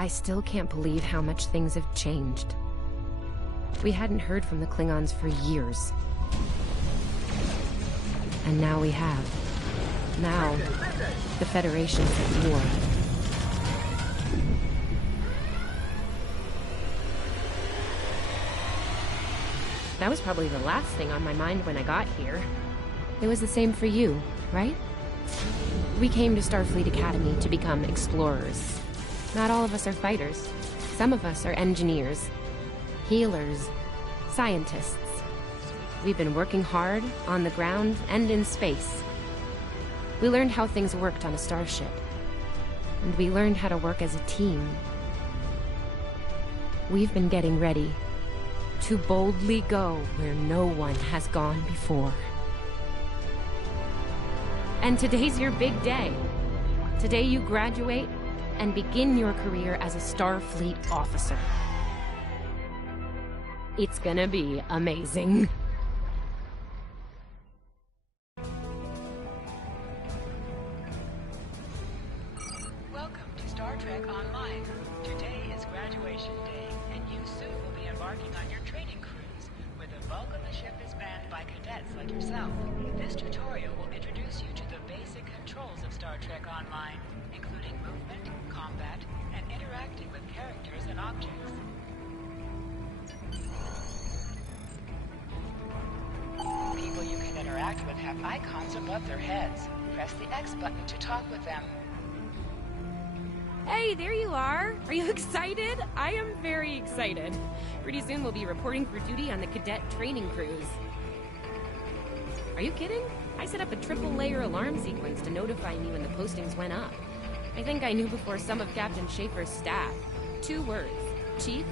I still can't believe how much things have changed. We hadn't heard from the Klingons for years. And now we have. Now, the Federation's at war. That was probably the last thing on my mind when I got here. It was the same for you, right? We came to Starfleet Academy to become explorers. Not all of us are fighters. Some of us are engineers, healers, scientists. We've been working hard on the ground and in space. We learned how things worked on a starship. And we learned how to work as a team. We've been getting ready to boldly go where no one has gone before. And today's your big day. Today you graduate and begin your career as a Starfleet officer. It's gonna be amazing. Welcome to Star Trek Online. Today is graduation day, and you soon will be embarking on your training cruise, where the bulk of the ship is manned by cadets like yourself. This tutorial will introduce you to the basic controls of Star Trek Online, including movement, combat, and interacting with characters and objects. People you can interact with have icons above their heads. Press the X button to talk with them. Hey, there you are! Are you excited? I am very excited. Pretty soon we'll be reporting for duty on the cadet training cruise. Are you kidding? I set up a triple-layer alarm sequence to notify me when the postings went up. I think I knew before some of Captain Schaefer's staff. 2 words. Chief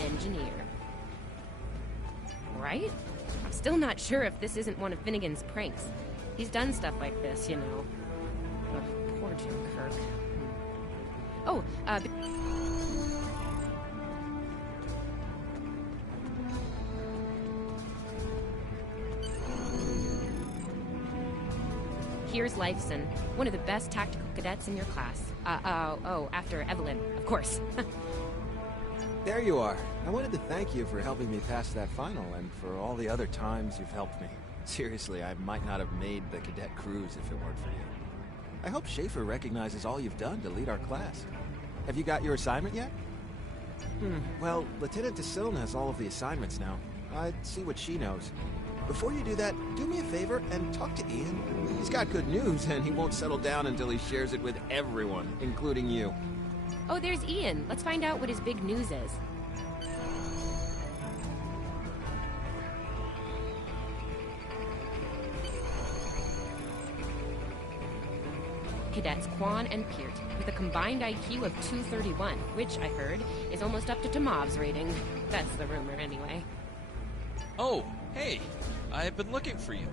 Engineer. Right? I'm still not sure if this isn't one of Finnegan's pranks. He's done stuff like this, you know. Ugh, poor Jim Kirk. Oh, here's Lifeson, one of the best tactical cadets in your class. After Evelyn, of course. There you are. I wanted to thank you for helping me pass that final and for all the other times you've helped me. Seriously, I might not have made the cadet cruise if it weren't for you. I hope Schaefer recognizes all you've done to lead our class. Have you got your assignment yet? Well, Lieutenant DeSilne has all of the assignments now. I'd see what she knows. Before you do that, do me a favor and talk to Ian. He's got good news, and he won't settle down until he shares it with everyone, including you. Oh, there's Ian. Let's find out what his big news is. Cadets Quan and Peart, with a combined IQ of 231, which, I heard, is almost up to Tomov's rating. That's the rumor, anyway. Oh, hey, I've been looking for you.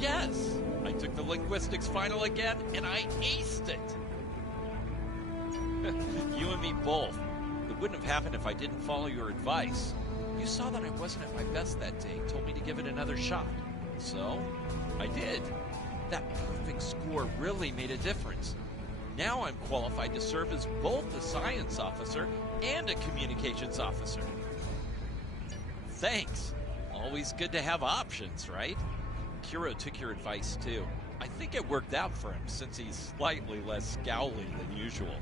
Yes, I took the linguistics final again, and I aced it. You and me both. It wouldn't have happened if I didn't follow your advice. You saw that I wasn't at my best that day, told me to give it another shot. So, I did. That perfect score really made a difference. Now I'm qualified to serve as both a science officer and a communications officer. Thanks. Always good to have options, right? Kiro took your advice too. I think it worked out for him since he's slightly less scowly than usual.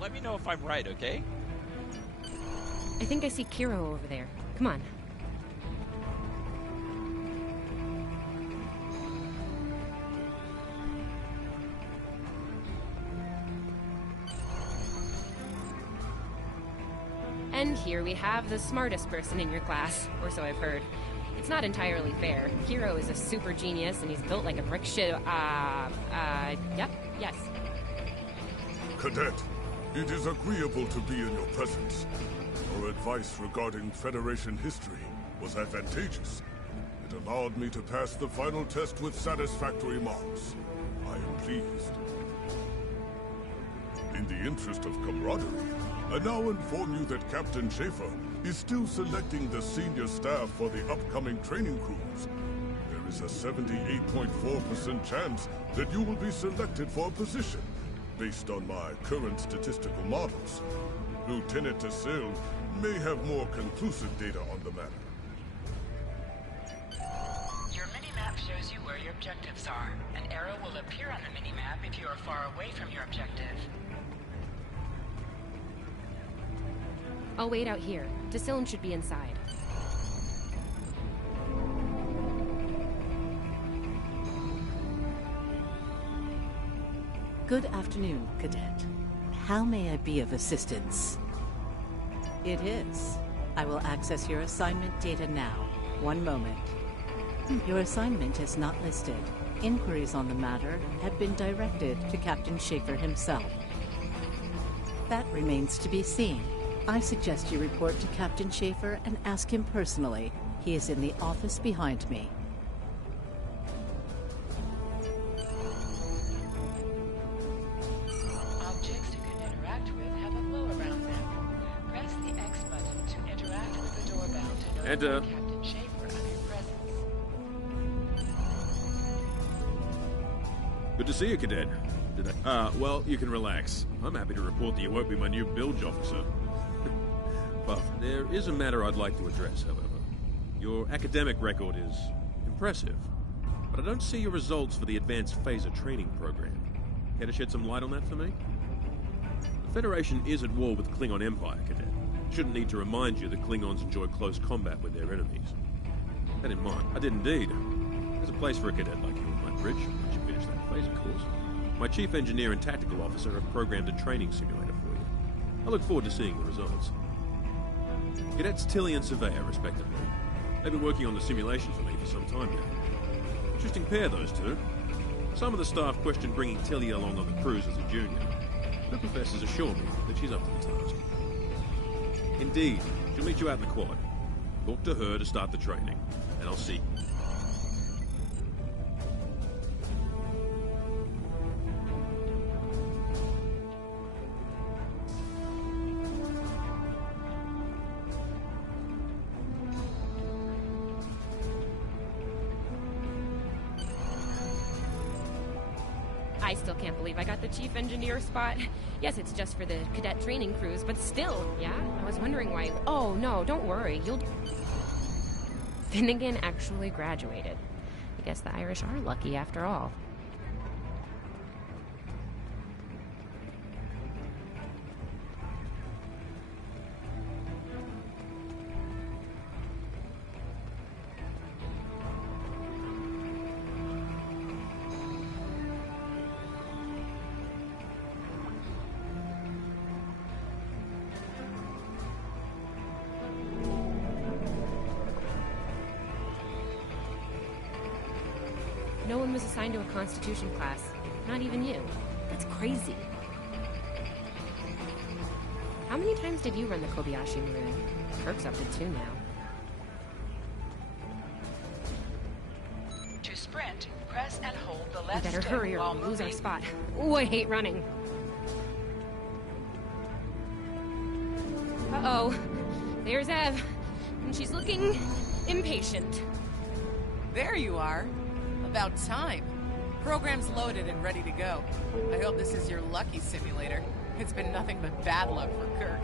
Let me know if I'm right, okay? I think I see Kiro over there. Come on. And here we have the smartest person in your class, or so I've heard. It's not entirely fair. Kiro is a super genius, and he's built like a brick shit. Yep, yes. Cadet, it is agreeable to be in your presence. Your advice regarding Federation history was advantageous. It allowed me to pass the final test with satisfactory marks. I am pleased. In the interest of camaraderie, I now inform you that Captain Schaefer is still selecting the senior staff for the upcoming training cruise. There is a 78.4% chance that you will be selected for a position. Based on my current statistical models, Lieutenant Tassil may have more conclusive data on the matter. Your mini-map shows you where your objectives are. An arrow will appear on the mini-map if you are far away from your objective. I'll wait out here. Tassilm should be inside. Good afternoon, Cadet. How may I be of assistance? It is. I will access your assignment data now. One moment. Your assignment is not listed. Inquiries on the matter have been directed to Captain Schaefer himself. That remains to be seen. I suggest you report to Captain Schaefer and ask him personally. He is in the office behind me. Objects you can interact with have a glow around them. Press the X button to interact with the doorbound to Enter. notify Captain Schaefer of your presence. Good to see you, Cadet. Well, you can relax. I'm happy to report that you won't be my new bilge officer. But there is a matter I'd like to address, however. Your academic record is impressive, but I don't see your results for the Advanced Phaser Training Program. Care to shed some light on that for me? The Federation is at war with the Klingon Empire, Cadet. Shouldn't need to remind you that Klingons enjoy close combat with their enemies. That in mind, I did indeed. There's a place for a cadet like you on my bridge, once you finish that phaser course. My chief engineer and tactical officer have programmed a training simulator for you. I look forward to seeing the results. Cadets Tilly and Surveyor, respectively. They've been working on the simulation for me for some time now. Interesting pair, those two. Some of the staff question bringing Tilly along on the cruise as a junior. The professors assure me that she's up to the task. Indeed, she'll meet you out in the quad. Talk to her to start the training, and I'll see. I still can't believe I got the chief engineer spot. Yes, it's just for the cadet training crews, but still, yeah? I was wondering why... Oh, no, don't worry, you'll... Finnegan actually graduated. I guess the Irish are lucky after all. No one was assigned to a Constitution class. Not even you. That's crazy. How many times did you run the Kobayashi Maroon? Kirk's up to 2 now. To sprint, press and hold the We left better stick hurry or while we'll lose our moving. spot. Ooh, I hate running. Uh-oh. There's Ev. And she's looking impatient. There you are. About time. Program's loaded and ready to go. I hope this is your lucky simulator. It's been nothing but bad luck for Kirk.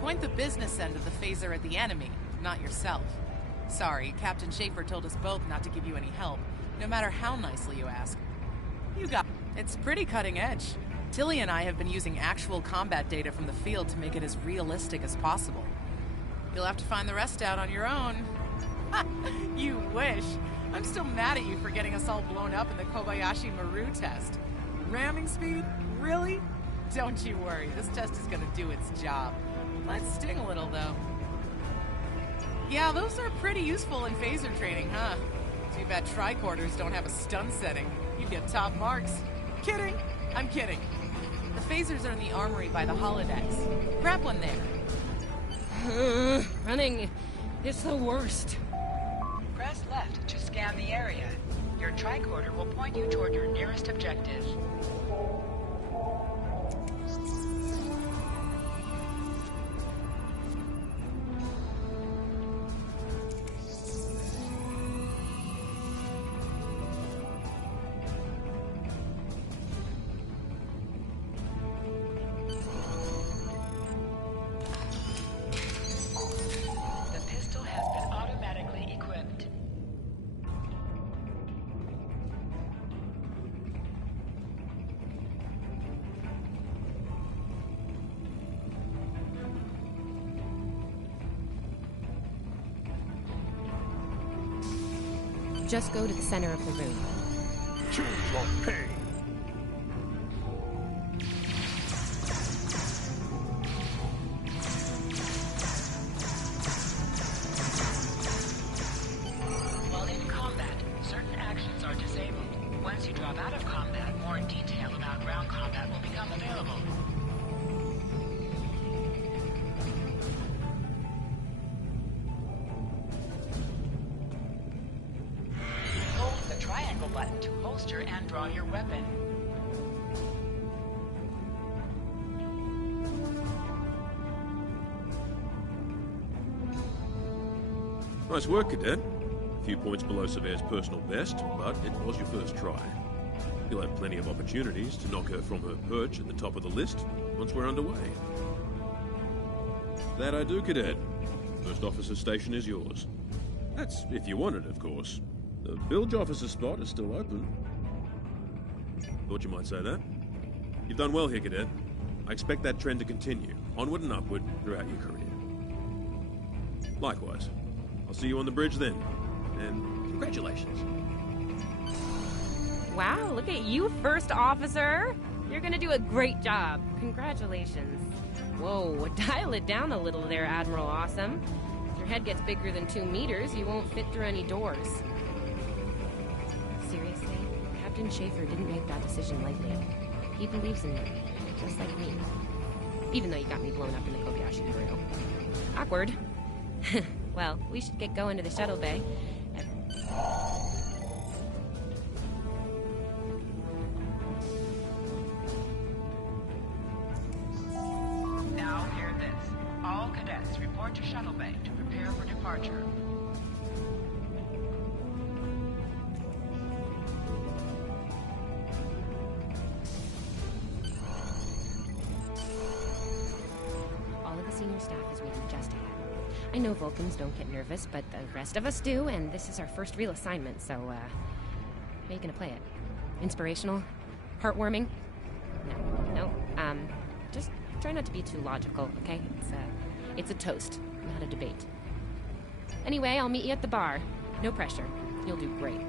Point the business end of the phaser at the enemy, not yourself. Sorry, Captain Schaefer told us both not to give you any help, no matter how nicely you ask. You got it. It's pretty cutting edge. Tilly and I have been using actual combat data from the field to make it as realistic as possible. You'll have to find the rest out on your own. You wish. I'm still mad at you for getting us all blown up in the Kobayashi Maru test. Ramming speed? Really? Don't you worry, this test is gonna do its job. Might sting a little, though. Yeah, those are pretty useful in phaser training, huh? Too bad tricorders don't have a stun setting. You'd get top marks. Kidding? I'm kidding. The phasers are in the armory by the holodecks. Grab one there. Running is the worst. Press left to scan the area. Your tricorder will point you toward your nearest objective. Just go to the center of the room. Choose your pain. While in combat, certain actions are disabled. Once you drop out of combat, more detail about ground combat will become available. Hold the triangle button to holster and draw your weapon. Nice work, Cadet. A few points below Severe's personal best, but it was your first try. You'll have plenty of opportunities to knock her from her perch at the top of the list once we're underway. That I do, Cadet. First officer station is yours. That's if you want it, of course. The bilge officer spot is still open. Thought you might say that. You've done well here, Cadet. I expect that trend to continue, onward and upward, throughout your career. Likewise. I'll see you on the bridge then. And congratulations. Wow, look at you, First Officer! You're gonna do a great job. Congratulations. Whoa, dial it down a little there, Admiral Awesome. If your head gets bigger than 2 meters, you won't fit through any doors. Seriously, Captain Schaefer didn't make that decision lightly. He believes in me, just like me. Even though you got me blown up in the Kobayashi Maru. Awkward. Well, we should get going to the shuttle bay. Now hear this. All cadets report to shuttle bay to prepare for departure. All of the senior staff is waiting just ahead. I know Vulcans don't get nervous, but the rest of us do, and this is our first real assignment, so, how are you gonna play it? Inspirational? Heartwarming? No. Just try not to be too logical, okay? It's a toast, not a debate. Anyway, I'll meet you at the bar. No pressure. You'll do great.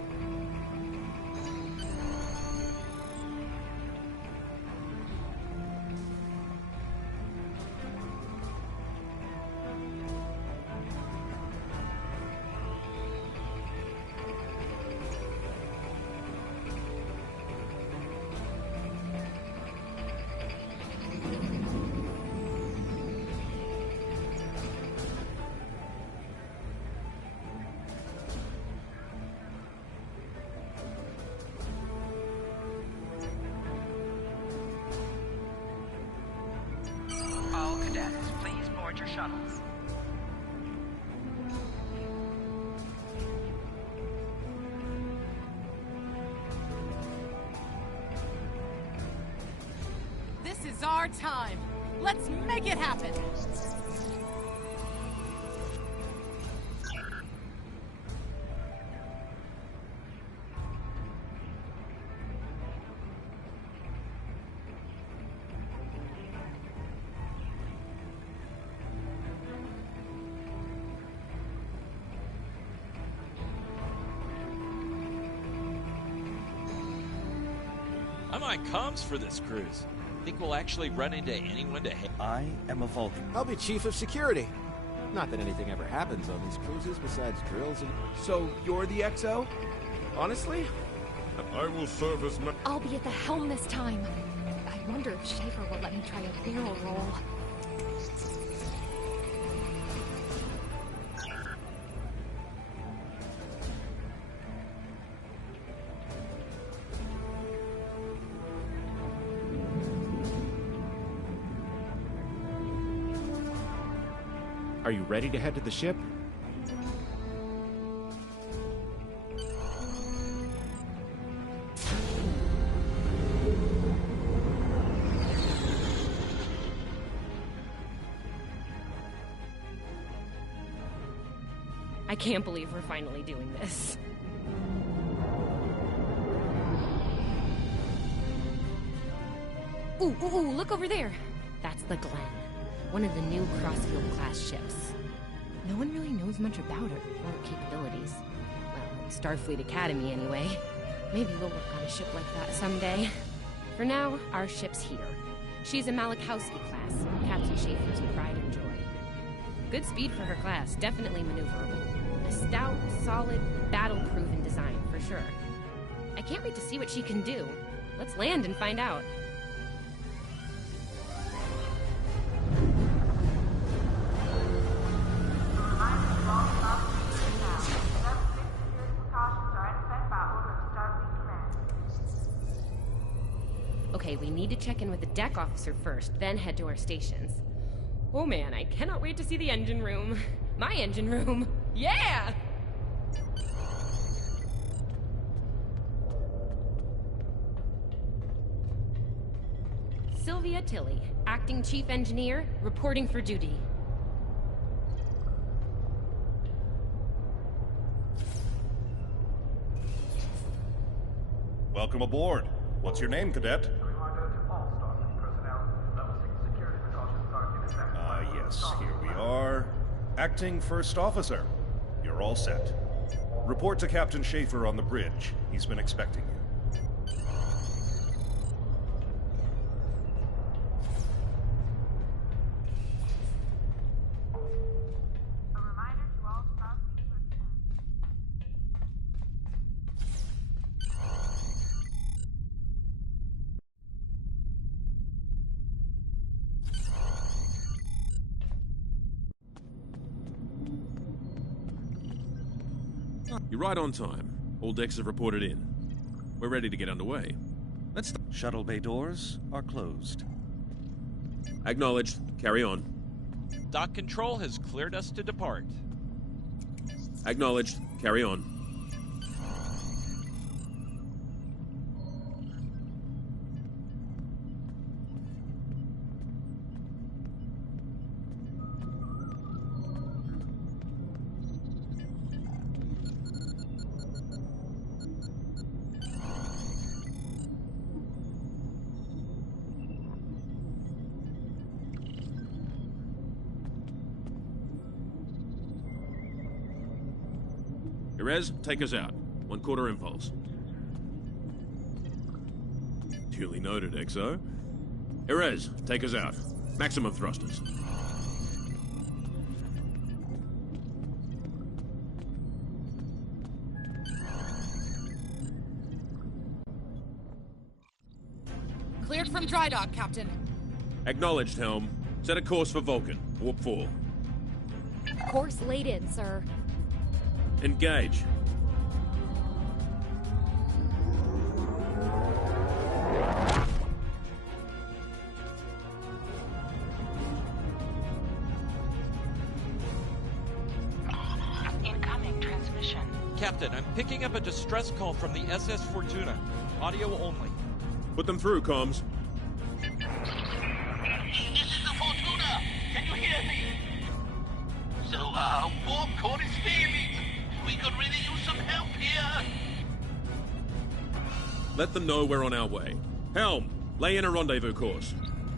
All cadets, please board your shuttles. This is our time. Let's make it happen. I'm on comms for this cruise. Think we'll actually run into anyone to hate? I am a Vulcan. I'll be chief of security. Not that anything ever happens on these cruises besides drills and... So, you're the XO? Honestly? I will serve as I'll be at the helm this time. I wonder if Schaefer will let me try a barrel roll. Are you ready to head to the ship? I can't believe we're finally doing this. Ooh, look over there! That's the Glen, one of the new Crossfield-class ships. No one really knows much about her or her capabilities. Well, Starfleet Academy, anyway. Maybe we'll work on a ship like that someday. For now, our ship's here. She's a Malachowski class, Captain Schaefer's pride and joy. Good speed for her class, definitely maneuverable. A stout, solid, battle-proven design, for sure. I can't wait to see what she can do. Let's land and find out. Okay, we need to check in with the deck officer first, then head to our stations. Oh man, I cannot wait to see the engine room. My engine room. Yeah! Sylvia Tilley, Acting Chief Engineer, reporting for duty. Welcome aboard. What's your name, Cadet? Yes, here we are. Acting First Officer. You're all set. Report to Captain Schaefer on the bridge. He's been expecting you. You're right on time. All decks have reported in. We're ready to get underway. Let's... Shuttle bay doors are closed. Acknowledged. Carry on. Dock control has cleared us to depart. Acknowledged. Carry on. Erez, take us out. 1/4 impulse. Duly noted, XO. Erez, take us out. Maximum thrusters. Cleared from dry dock, Captain. Acknowledged, Helm. Set a course for Vulcan. Warp 4. Course laid in, sir. Engage. Incoming transmission. Captain, I'm picking up a distress call from the SS Fortuna. Audio only. Put them through, comms. This is the Fortuna! Can you hear me? So, warp core is failing. We could really use some help here. Let them know we're on our way. Helm, lay in a rendezvous course.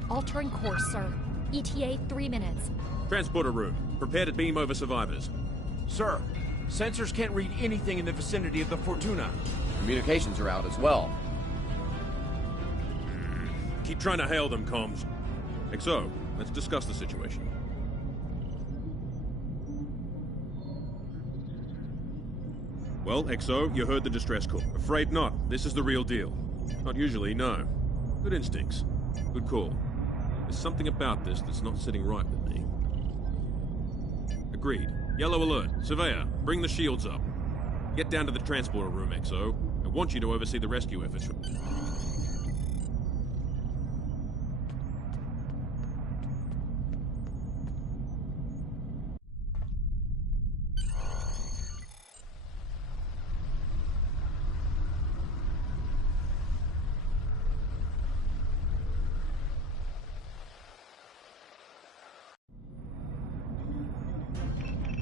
Altering course, sir. ETA 3 minutes. Transporter room. Prepare to beam over survivors. Sir, sensors can't read anything in the vicinity of the Fortuna. Communications are out as well. Keep trying to hail them, comms. XO, let's discuss the situation. Well, XO, you heard the distress call. Afraid not. This is the real deal. Not usually, no. Good instincts. Good call. There's something about this that's not sitting right with me. Agreed. Yellow alert. Surveyor, bring the shields up. Get down to the transporter room, XO. I want you to oversee the rescue efforts.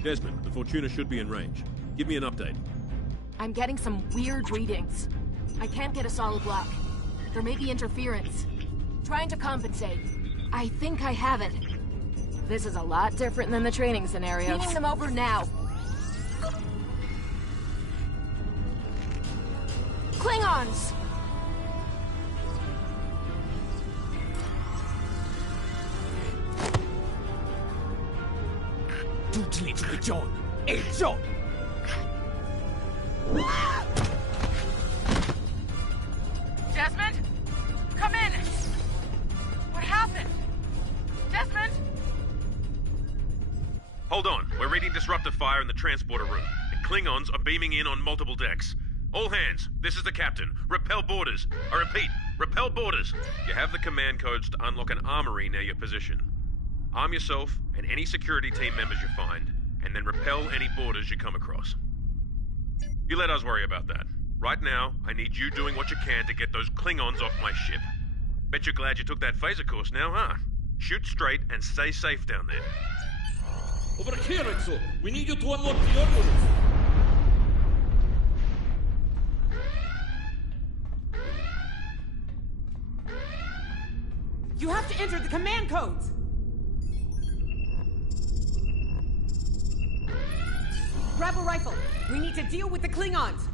Desmond, the Fortuna should be in range. Give me an update. I'm getting some weird readings. I can't get a solid lock. There may be interference. Trying to compensate. I think I have it. This is a lot different than the training scenarios. Beaming them over now. Klingons! Desmond? Come in! What happened? Desmond? Hold on. We're reading disruptor fire in the transporter room, and Klingons are beaming in on multiple decks. All hands, this is the captain. Repel borders. I repeat, repel borders. You have the command codes to unlock an armory near your position. Arm yourself and any security team members you find, and then repel any borders you come across. You let us worry about that. Right now, I need you doing what you can to get those Klingons off my ship. Bet you're glad you took that phaser course now, huh? Shoot straight and stay safe down there. Over here, Exo! We need you to unlock the armory! You have to enter the command codes! Grab a rifle! We need to deal with the Klingons!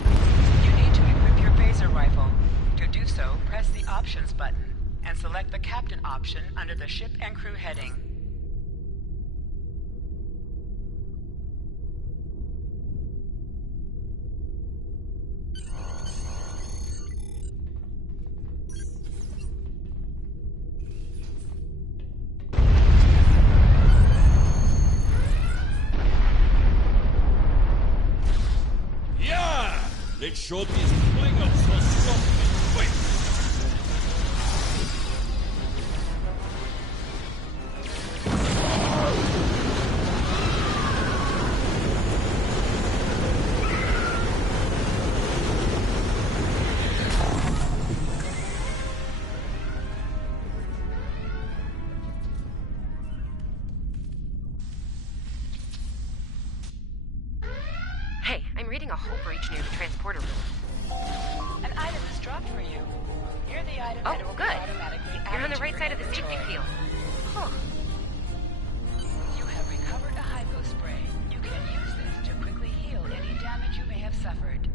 You need to equip your phaser rifle. To do so, press the Options button and select the Captain option under the Ship and Crew heading. Let's show these Klingons how something quick! Hey, I'm reading a hull breach near the transporter room. An item is dropped for you. You're the item Oh, that will be good. automatically You're added on the to right your side of the safety inventory. field. Huh. You have recovered a hypo spray. You can use this to quickly heal any damage you may have suffered.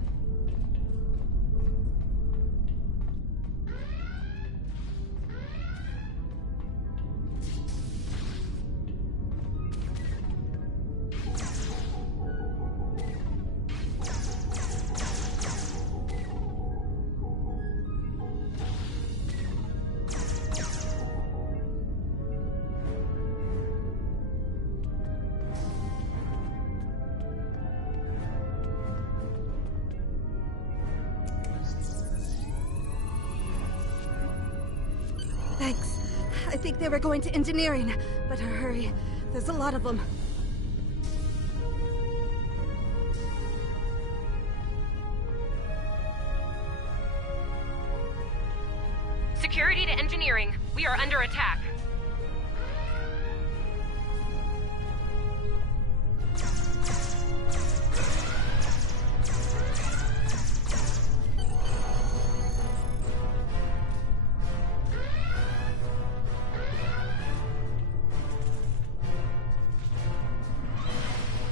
Thanks. I think they were going to engineering. Better hurry. There's a lot of them. Security to engineering. We are under attack.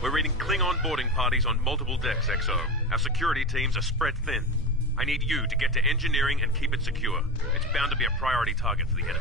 We're reading Klingon boarding parties on multiple decks, XO. Our security teams are spread thin. I need you to get to engineering and keep it secure. It's bound to be a priority target for the enemy.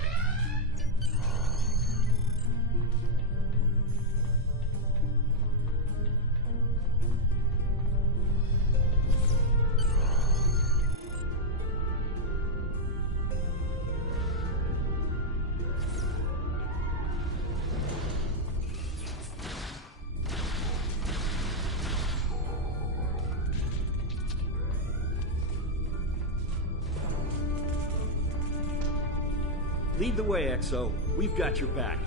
Lead the way, XO. We've got your back.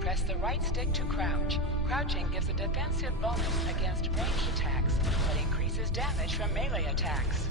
Press the right stick to crouch. Crouching gives a defensive bonus against ranged attacks, but increases damage from melee attacks.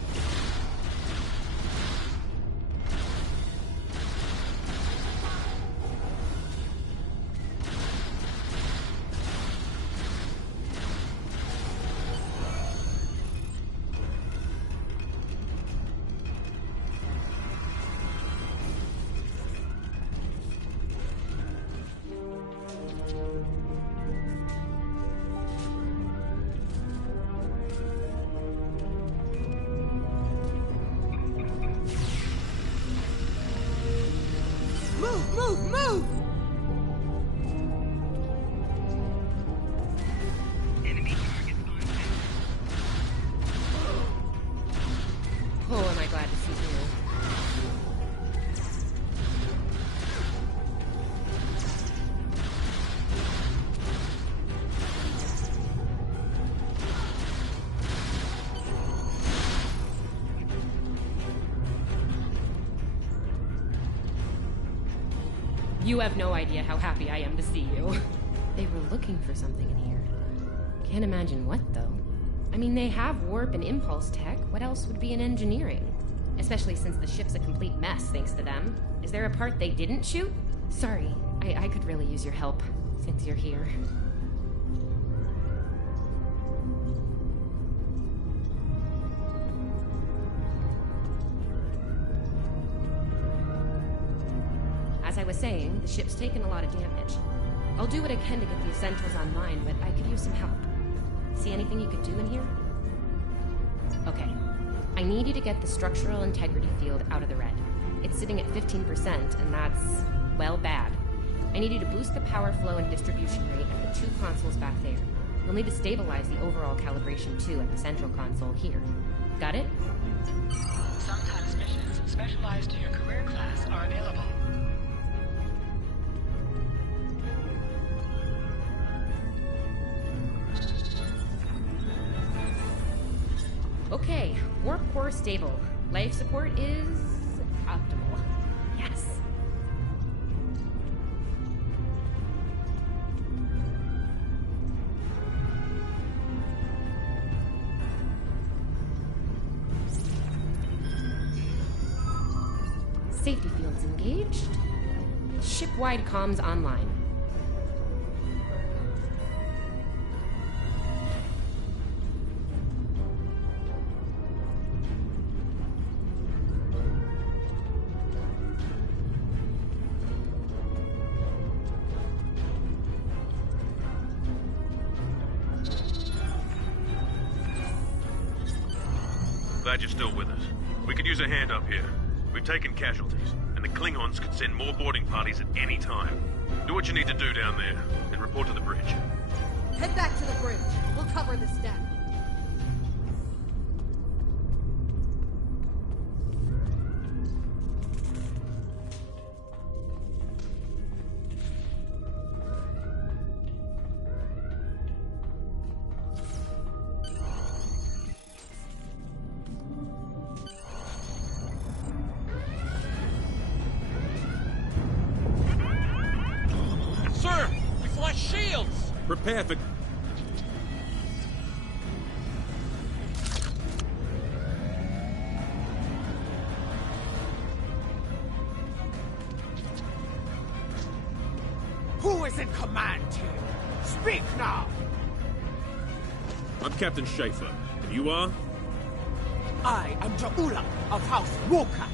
You have no idea how happy I am to see you. They were looking for something in here. Can't imagine what, though. I mean, they have warp and impulse tech. What else would be in engineering? Especially since the ship's a complete mess, thanks to them. Is there a part they didn't shoot? Sorry, I could really use your help, since you're here. As I was saying, the ship's taken a lot of damage. I'll do what I can to get the Essentials online, but I could use some help. See anything you could do in here? Okay. I need you to get the structural integrity field out of the red. It's sitting at 15%, and that's, well, bad. I need you to boost the power flow and distribution rate at the 2 consoles back there. You'll need to stabilize the overall calibration, too, at the central console here. Got it? Sometimes missions specialized to your career class are available. Okay, warp core stable. Life support is optimal. Yes. Safety fields engaged. Ship-wide comms online. Glad you're still with us. We could use a hand up here. We've taken casualties, and the Klingons could send more boarding parties at any time. Do what you need to do down there, and report to the bridge. Head back to the bridge. We'll cover this deck. Prepare for... Who is in command here? Speak now! I'm Captain Schaefer. And you are? I am Ja'ula of House Woka.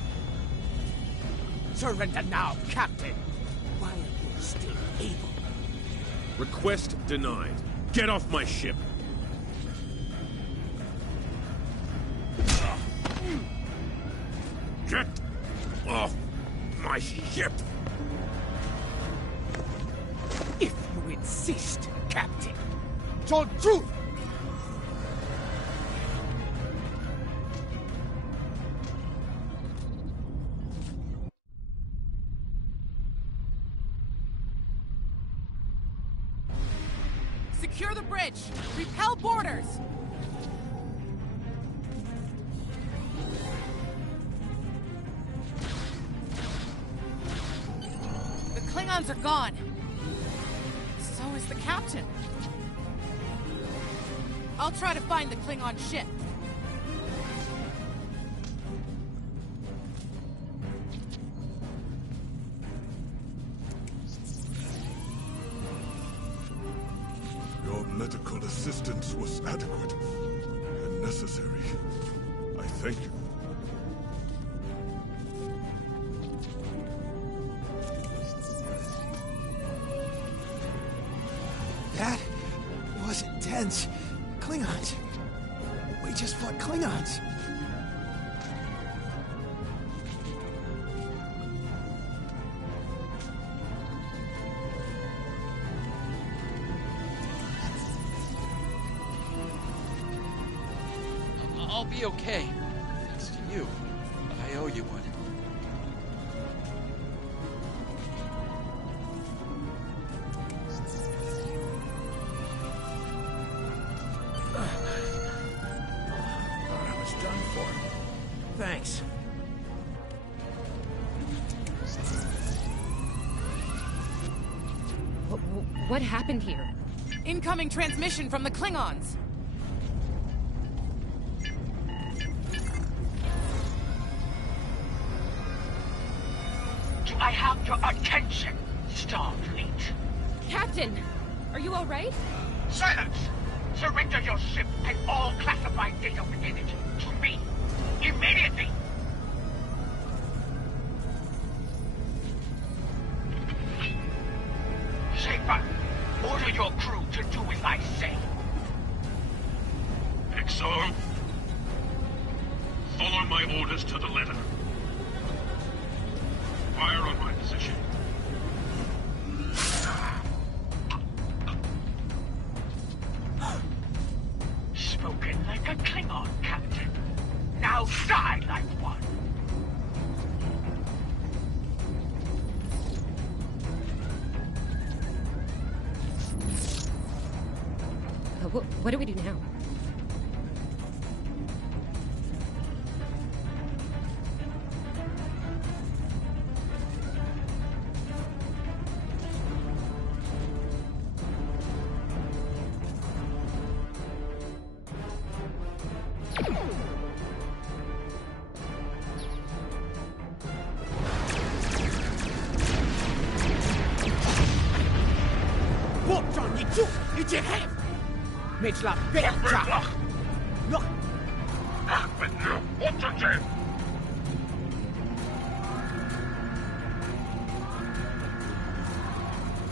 Surrender now, Captain, while you're still able. Request denied. Get off my ship! Get off my ship! If you insist, Captain. So do! Secure the bridge! Repel boarders! The Klingons are gone. So is the captain. I'll try to find the Klingon ship. Medical assistance was adequate and necessary. I thank you. That was intense. Klingons. We just fought Klingons. I'll be okay. Thanks to you. I owe you one. Thought I was done for. Thanks. What happened here? Incoming transmission from the Klingons! Do I have your attention, Starfleet? Captain! Are you alright? Silence! Surrender your ship and all classified data within it to me. Immediately! Schaefer, order your crew to do as I say. Exxon, follow my orders to the letter. Fire on my position. Spoken like a Klingon, Captain. Now die like one. What do we do now? Mitchell, Becha! Look!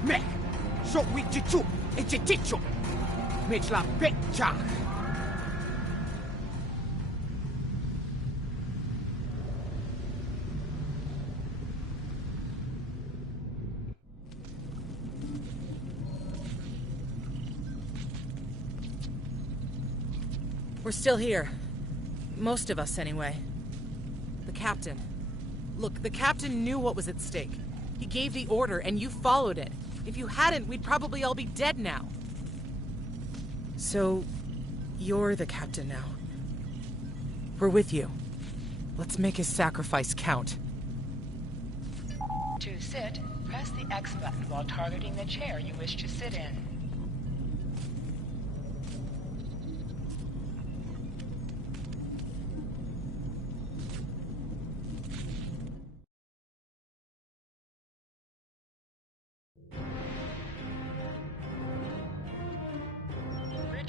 Me! So we chichu! It's a chichu! Mitchell, Becha! We're still here. Most of us, anyway. The captain. Look, the captain knew what was at stake. He gave the order, and you followed it. If you hadn't, we'd probably all be dead now. So, you're the captain now. We're with you. Let's make his sacrifice count. To sit, press the X button while targeting the chair you wish to sit in.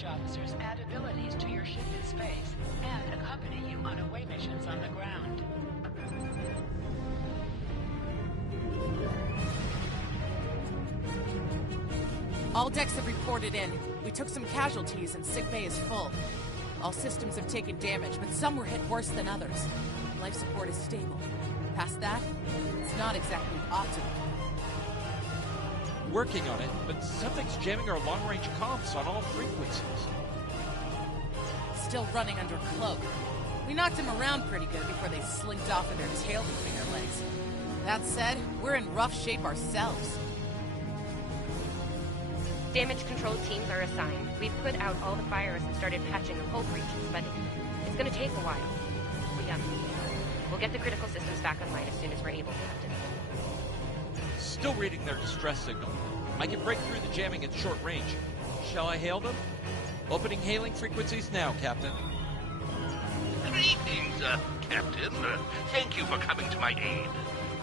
Officers add abilities to your ship in space and accompany you on away missions on the ground. All decks have reported in. We took some casualties and sickbay is full. All systems have taken damage, but some were hit worse than others. Life support is stable. Past that, it's not exactly optimal. Working on it, but something's jamming our long-range comms on all frequencies. Still running under cloak. We knocked them around pretty good before they slinked off with their tail between their legs. That said, we're in rough shape ourselves. Damage control teams are assigned. We've put out all the fires and started patching the hull breaches, but it's gonna take a while. We'll get the critical systems back online as soon as we're able, Captain. Still reading their distress signal. I can break through the jamming at short range. Shall I hail them? Opening hailing frequencies now, Captain. Greetings, Captain. Thank you for coming to my aid.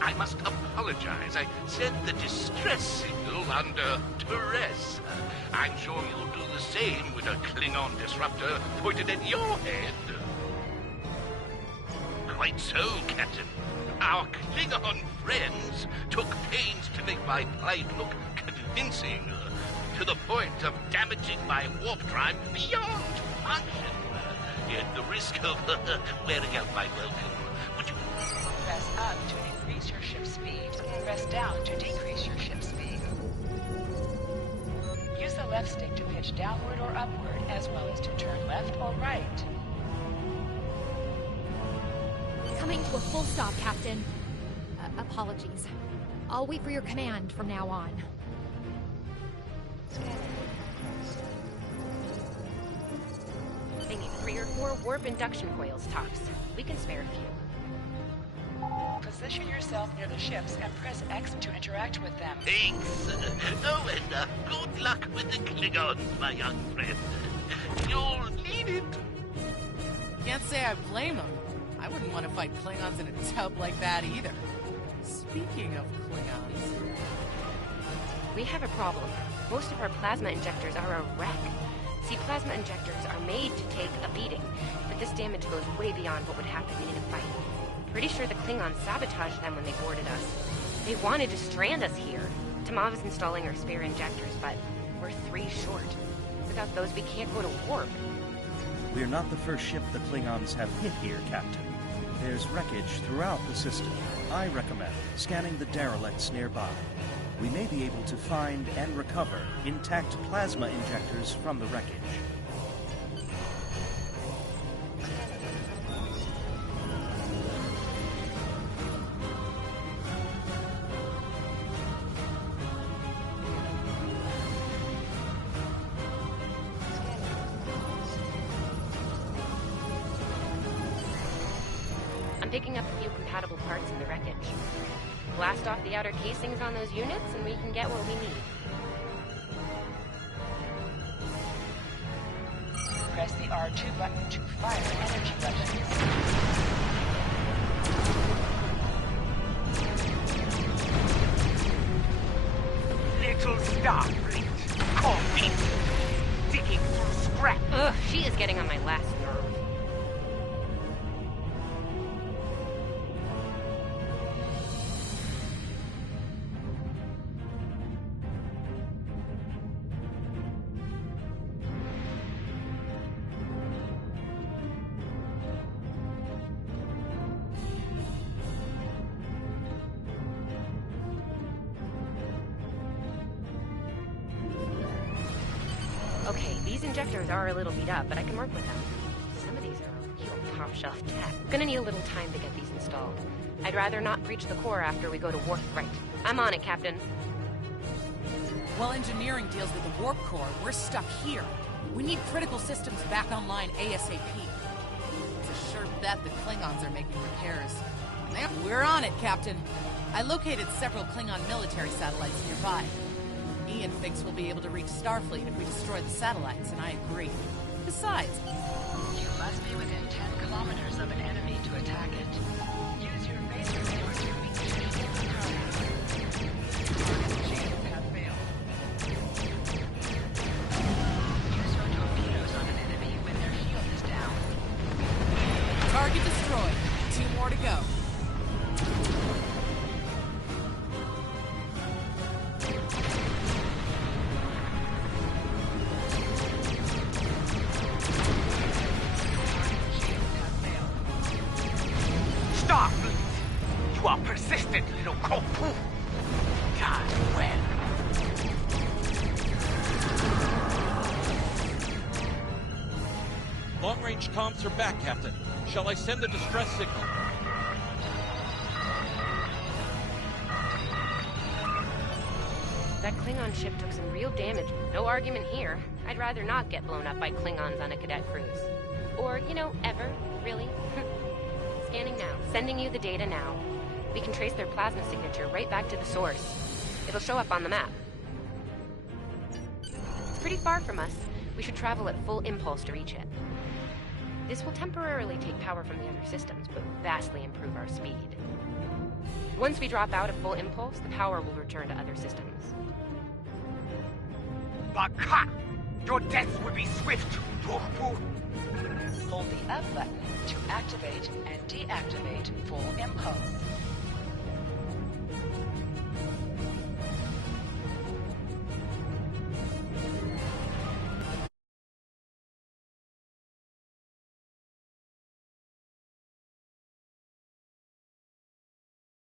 I must apologize. I sent the distress signal under duress. I'm sure you'll do the same with a Klingon disruptor pointed at your head. Quite so, Captain. Our Klingon friends took pains to make my plight look convincing, to the point of damaging my warp drive beyond function, at the risk of wearing out my welcome. Would you press up to increase your ship speed, press down to decrease your ship speed. Use the left stick to pitch downward or upward, as well as to turn left or right. Coming to a full stop, Captain. Apologies. I'll wait for your command from now on. They need 3 or 4 warp induction coils tops. We can spare a few. Position yourself near the ships and press X to interact with them. Thanks. Oh, and good luck with the Klingons, my young friend. You'll need it. Can't say I blame them. I wouldn't want to fight Klingons in a tub like that either. Speaking of Klingons... We have a problem. Most of our plasma injectors are a wreck. See, plasma injectors are made to take a beating, but this damage goes way beyond what would happen in a fight. Pretty sure the Klingons sabotaged them when they boarded us. They wanted to strand us here. Tamav is installing our spare injectors, but we're 3 short. Without those, we can't go to warp. We're not the first ship the Klingons have hit here, Captain. There's wreckage throughout the system. I recommend scanning the derelicts nearby. We may be able to find and recover intact plasma injectors from the wreckage. I'm picking up a few compatible parts in the wreckage. Blast off the outer casings on those units, and we can get what we need. Press the R2 button to fire energy weapons. Little Starfleet, coffee, digging through scrap. Ugh, she is getting on my last nerve. Okay, these injectors are a little beat up, but I can work with them. Some of these are real top-shelf tech. Gonna need a little time to get these installed. I'd rather not breach the core after we go to warp right. I'm on it, Captain. While engineering deals with the warp core, we're stuck here. We need critical systems back online ASAP. It's a sure bet the Klingons are making repairs. We're on it, Captain. I located several Klingon military satellites nearby. Ian thinks we'll be able to reach Starfleet if we destroy the satellites, and I agree. Besides... You must be within 10 kilometers of an enemy to attack it. Use your phaser saber to reach the shields have failed. Use your torpedoes on an enemy when their shield is down. Target destroyed. 2 more to go. Starfleet, you are persistent, little kopu. Die well. Long-range comms are back, Captain. Shall I send the distress signal? That Klingon ship took some real damage. No argument here. I'd rather not get blown up by Klingons on a cadet cruise. Or, you know, ever, really. Scanning now. Sending you the data now. We can trace their plasma signature right back to the source. It'll show up on the map. It's pretty far from us. We should travel at full impulse to reach it. This will temporarily take power from the other systems, but vastly improve our speed. Once we drop out of full impulse, the power will return to other systems. Baka! Your death will be swift, Tofu! Hold the up button to activate and deactivate full impulse.